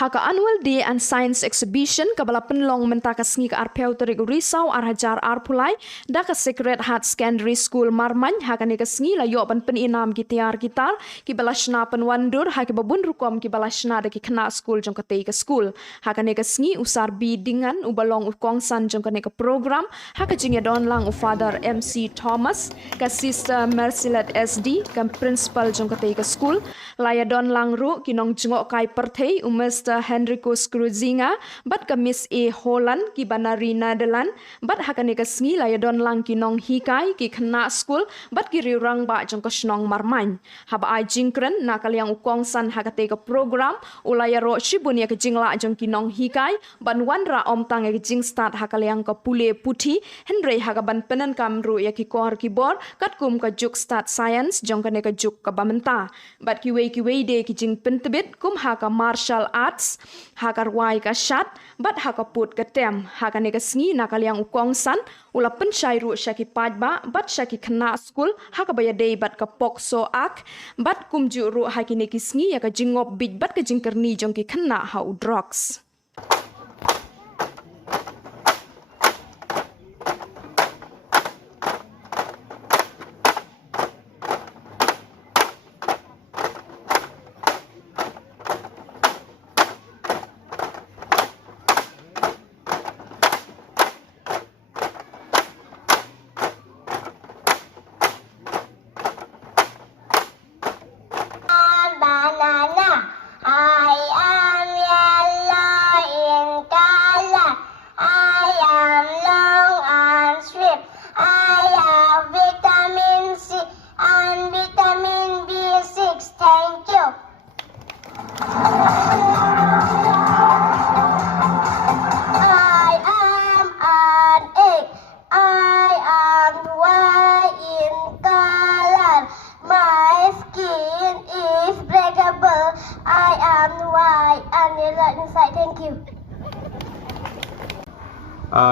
Haka Annual Day and Science Exhibition kabala penlong mentaka sngi ka arpeu terik risau arhajar arpulai da ka Sacred Heart Secondary School Marmaiñ haka ne ka sngi la yo ban peninam gitar ki balashna penwandur haka babun rukom ki balashna da ki kena school jong ka tei ka school haka ne ka sngi usar bi dengan ubalong ukongsan jong ka ne ka program haka jingya don lang u Father MC Thomas ka Sister Mercilet SD ka principal jong ka tei ka school laya don lang ru kinong jengok kai perthei Mr. Henrico Scruzinga bat ka Miss A Holland ki banari Nederland bat hakane ka sngi la don lang ki nong hikai ki khna school bat ki riurang ba jong ka snong Marmaiñ haba ai jingkren na kaliang ukong san hakate ka program ulaya ro shibunia ka jingla jong ki nong hikai ban wanra om tang ka jing start hakaliang ka pule puthi henry hagaban penen kamru ya ki kor ki bor kat kum ka juk start science jong ka ne ka juk ka bamenta bat ki wei de ki jing pentebit kum ha ka martial arts hakar wai ka shat bat haka put ka tem haka ne ka sngi na kaliang ukong san ula penchai ru shaki pajba bat shaki khna school haka baya dei bat ka pokso ak bat kumju ru haki ne ki sngi ya ka jingop big bat ka jingkerni jong ki khna ha drugs.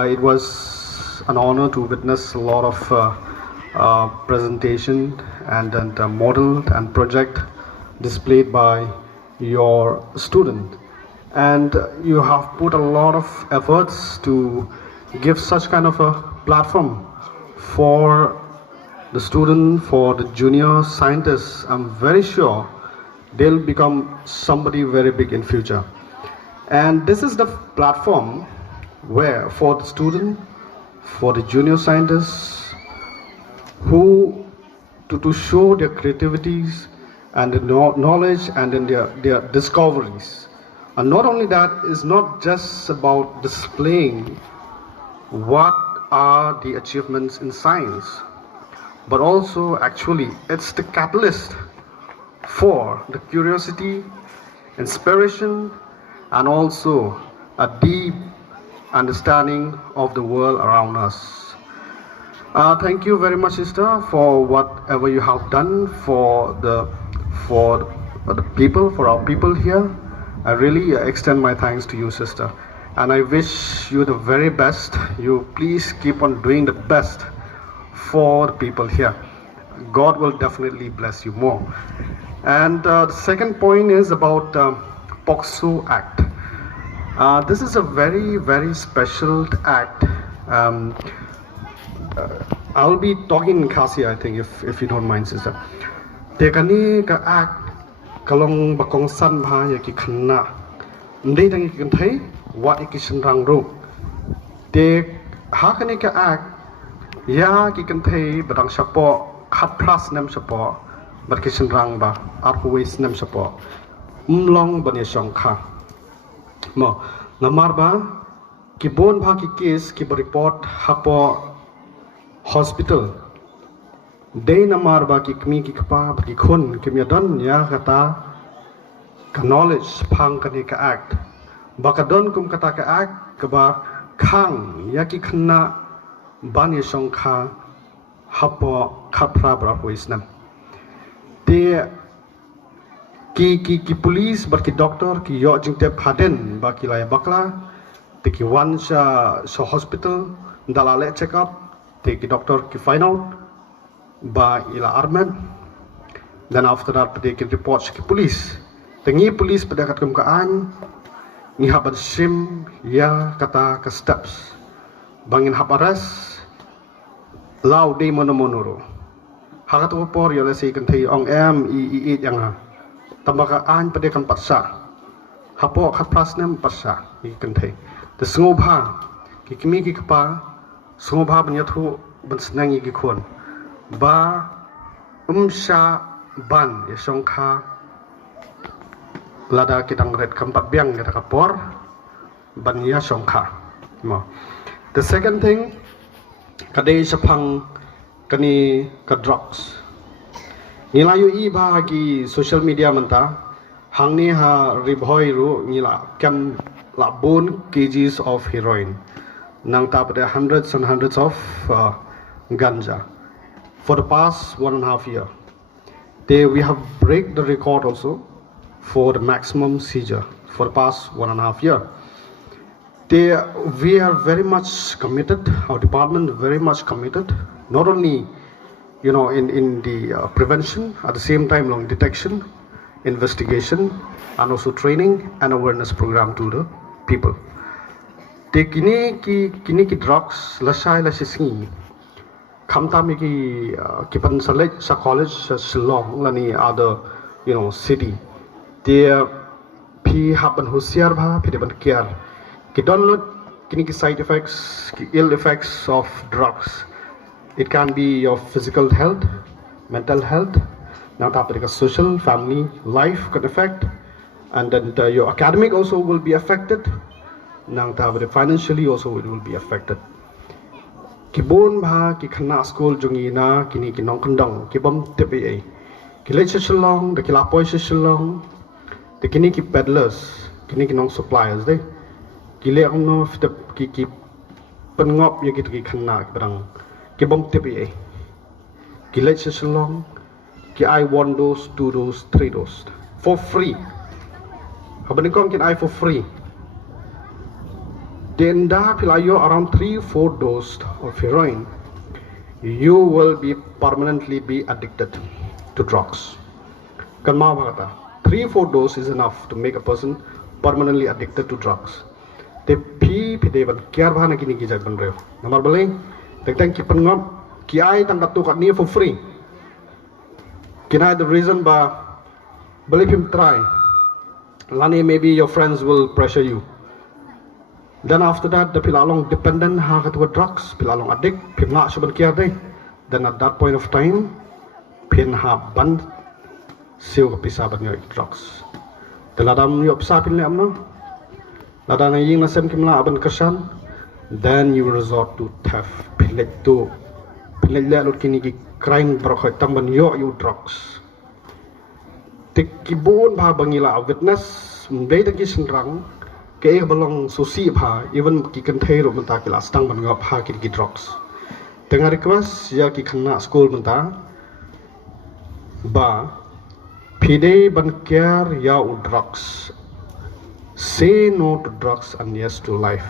It was an honor to witness a lot of presentation and model and project displayed by your student, and you have put a lot of efforts to give such kind of a platform for the student, for the junior scientists. I'm very sure they'll become somebody very big in future, and this is the platform where for the student, for the junior scientists who to show their creativities and the knowledge and then their discoveries. And not only that, is not just about displaying what are the achievements in science, but also actually it's the catalyst for the curiosity, inspiration, and also a deep understanding of the world around us. Thank you very much, sister, for whatever you have done for the people, for our people here. I really extend my thanks to you, sister, and I wish you the very best. You please keep on doing the best for the people here. God will definitely bless you more. And the second point is about POCSO Act. This is a very special act. I'll be talking in Khasi, I think, if you don't mind, sister. Tekani ka act kalong bakong san bha ya ki khanna. Ndai dang ki kan thai wat ki shanrang ro. Te hakani ka act ya ki kan thai badang shapo khat plus nem shapo bat ki shanrang ba arhuwais nem shapo. Umlong bani shong kha. Mo namar ba ki bon bha ki case ki report Hapoh hospital day namar ba ki kmi ki kpa ki khun ki miadon ya kata ka knowledge phang ka ni ka act ba ka don kum kata ka act ka ba khang ya ki khna bani song kha Hapoh khapra bra poisnam te ki police bar ki doctor ki ïoh Jingiaroh phaden ba ki laya bakla te ki wan sha hospital dalale check up te ki doctor ki find out ba ila armen. Then after that they can report ki police tengi police pada kat kum ka an ni haban sim ya kata ke steps bangin haparas lau de monomonoro hakat upor ya lesi kan thei ong em i yang ha tambaka an pade kan patsa hapo khat prasnem patsa i kan thei the snobha ki kimi ki kapa snobha ban yathu ban snang i ki khon ba sha ban ya songkha lada kitang red kampat biang kita kapor ban ya songkha mo the second thing kadai sapang kani ka drugs nilayu i bahagi social media manta hangni ha ribhoi ru nila kam labun kgs of heroin nang ta pada hundreds and hundreds of ganja for the past 1.5 year we have break the record also for the maximum seizure for the past 1.5 year we are very much committed, our department very much committed, not only in the prevention, at the same time long detection, investigation, and also training and awareness program to the people. Te kini ki drugs lasai lasisngi kamta mi ki pan select sa college sa Shillong lani other city. Te pi happen husiar bha pi ban care. Ki download kini ki side effects, ki ill effects of drugs. It can be your physical health, mental health, now social, family, life could affect, and then your academic also will be affected. Now financially also it will be affected. Ki bon bha ki khana school jungi na kini ki nong kandang ki bom tepi ai. Ki leche shalong, the ki lapoy shalong, the kini ki peddlers, kini ki nong suppliers deh. Kile ang no ki pengop ya gitu ki khana barang ki bom tepi ai ki let shalong ki I 1 dose 2 dose 3 dose for free haban kong kin I for free then da pilayo around 3-4 dose of heroin you will be permanently be addicted to drugs kan ma bhata 3-4 dose is enough to make a person permanently addicted to drugs. Te pi pi devan kiar bahana kini kijak ban reo. Namar balai, tentang ki pengop ki ai tang katu kat ni for free. Kina the reason ba believe him try. Lani maybe your friends will pressure you. Then after that the pilalong dependent ha katu drugs, pilalong addict, pim nak suban kiar deh. Then at that point of time, pin ha ban siu kapisa ban drugs. Teladam yo psa pin le amno. Lada na ying nasem kimla aban kasan, then you resort to theft. Pilet lut kini ki crime berokoi tamban yo you drugs. Tikibun bah bangila witness mbei taki senrang ke balong susi bah even ki kenthe ro menta kila stang ban ngop ha ki drugs. Tengah request ya ki khana school menta ba pide ban care ya u drugs. Say no to drugs and yes to life.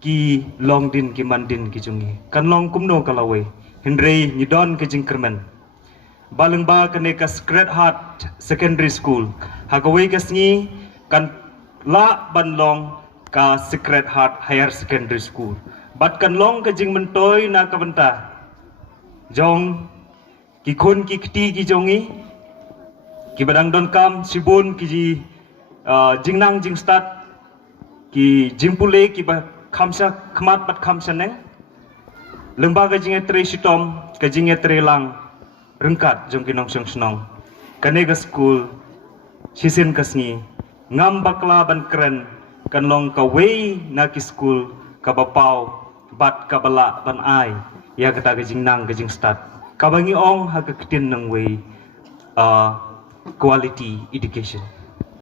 Ki long din ki mandin ki jungi kan long kumno kalawe hindrei nidon ki jingkermen baleng ba kane ka Skul Heart Secondary School hagawe kasngi kan la ban long ka Skul Heart Higher Secondary School bat kan long ka jing mentoy na kabanta jong ki khon ki kti ki jongi ki badang don kam sibun ki ji jingnang jing start ki jimpule ki ba kamsa kemat bat kamsa neng lembaga jinge tre sitom ka jinge tre lang rengkat jong kinong song snong kanega school sisin kasngi ngam bakla ban keren kan long ka wei na ki school ka bapau bat ka bala ban ai ya kata ka jing nang ka jing start ka bangi ong ha ka kitin nang wei quality education.